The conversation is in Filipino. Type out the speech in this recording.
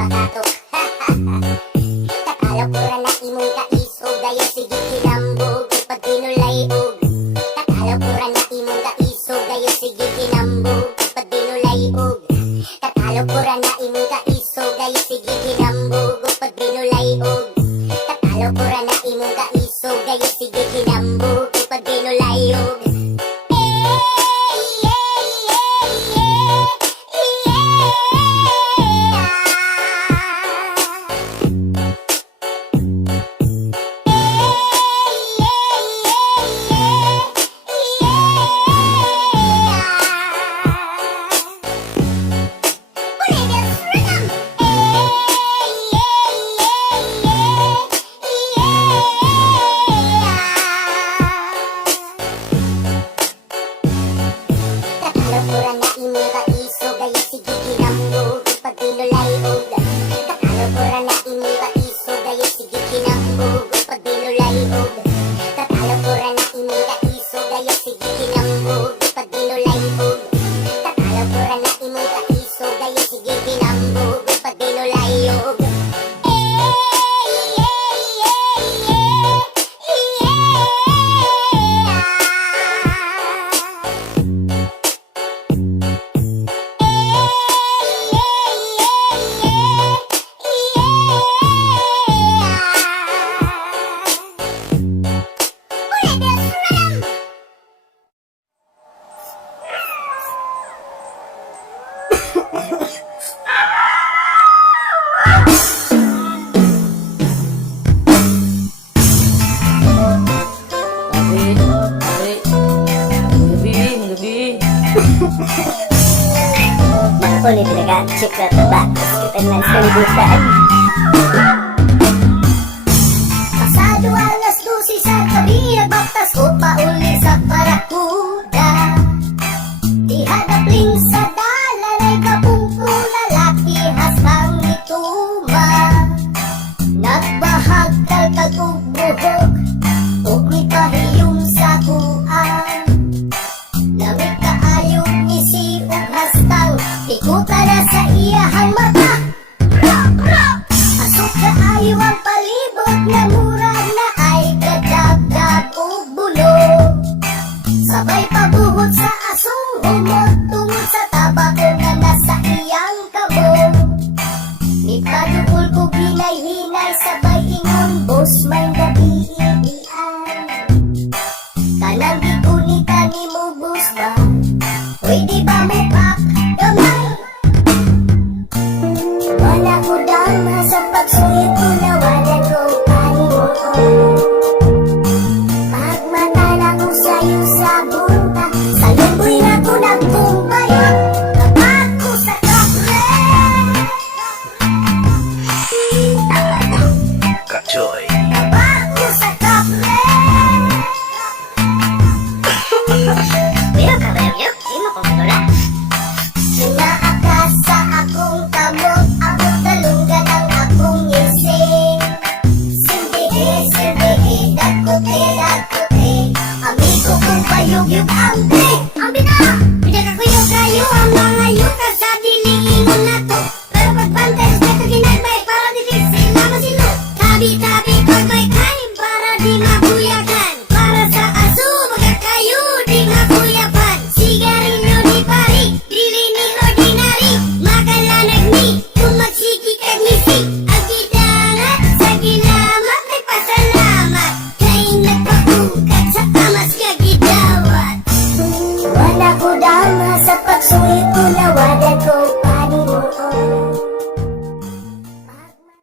makatok. Takalaw pura na imong kaisog, dayo sige kinambog pag tinulayog. Takalaw pura na imong kaisog, dayo sige kinambog pag tinulayog. Takalaw pura na imong kaisog, dayo sige kinambog pag tinulayog. Takalaw pura na imong kaisog, dayo sige kinambog pag tinulayog. Takalaw pura na imong kaisog, dayo sige kinambog pag tinulayog. Takalaw pura na imong kaisog, dayo sige kinambog pag tinulayog. Takalaw pura na imong kaisog, dayo sige kinambog pag tinulayog. Takalaw pura na imong kaisog, dayo sige kinambog pag tinulayog. Boleh tidak cek ke tempat kita main kelibutan. Pasado alas 12 sa gabi, nagbaktas ko pa uli sa Barakuda. Ihadapling sa dalan ay kapungko lalaki hasang ituma. Nagbahag kalkag ug buhok ug may pahiyong sa kuan. Lamig kaayog ngisi ug hastang ikuta na sa iyahang mata. Asok kaayo ang palibot na murag na ay kadagdag ug bulog. Sabay pabuhot sa asong humot tungod sa tabako nga nasa iyang kamot. Nagpadukol ko hinay-hinay sabay ingon, boss may gabiian. Kanang gikunita ni mo boss ba? Pwede ba mo pak gamay? Wala ko dama sa pagsulit ko na wala ko kanimo. Pagmatala ko sa'yo sa bunta, sa lumboy na ko nagkumpayo. Kapag ko sa kapre Kacoy. kapag ko sa kapre. Pero kabayog, di mo kong tula. Sinaakas sa akong kamot, abot dalunggan ang akong ising. Sindihi, dakote, amigo kong payog-yog ambi. Ambi na! Pinagkakuyog kayo ang mga yuka sa dilingon na to. Pero pagbantay, respeto ginagbay para di sila masilo. Tabi-tabi, pagbay kain para di mabuyagan. Para sa aso, magkakayo, di mabuyapan. Sigarilyo ni pari, dili ni ordinary. Makalanag ni, kung magsiki kag misi. Ang gidangat, sa gilamat, nagpasalamat. Kay nagpakukat sa amas kag gidawat. Wala ko dama sa pagsulit ko na wala ko pa.